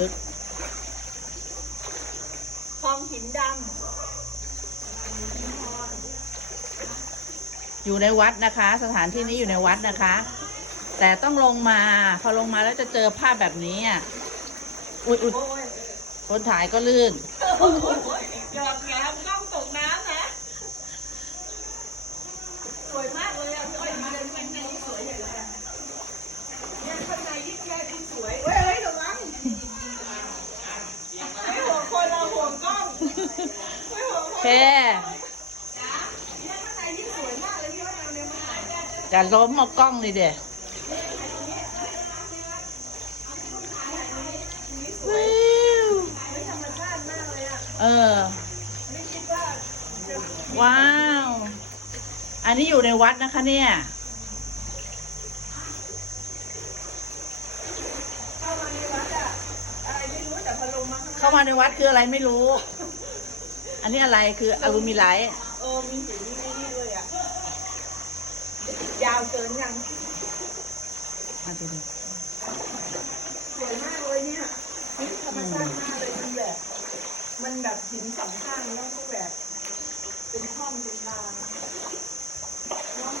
ลึกคลองหินดอยู่ในวัดนะคะ สถานที่นี้อยู่ในวัดนะคะ แต่ต้องลงมา พอลงมาแล้วจะเจอภาพแบบนี้อะอุยอุยำโอ้ยคนถ่ายก็ลื่นหยอดแง้มกล้องตกน้ำนะ สวยมากเลยอะายได้จะล้มเอากล้องเลยเด็วิวไม่ธรรมชาติมากเลยอะเออไม่คิดว่าจะว้าว อันนี้อยู่ในวัดนะคะเนี่ยเข้ามาในวัดอะอะไรไม่รู้แต่พอลงมาข้างเข้ามาในวัดคืออะไรไม่รู้ อันนี้อะไรคืออลูมิไลท์เออมีสีนี้นี่ด้วยอะยาวเกินยังมาดูดิสวยมากเลยเนี่ยนี่ธรรมชาติมากเลยมันแบบ มันแบบหินสองข้างแล้วก็แบบ เป็นห้องเป็นลานเนาะ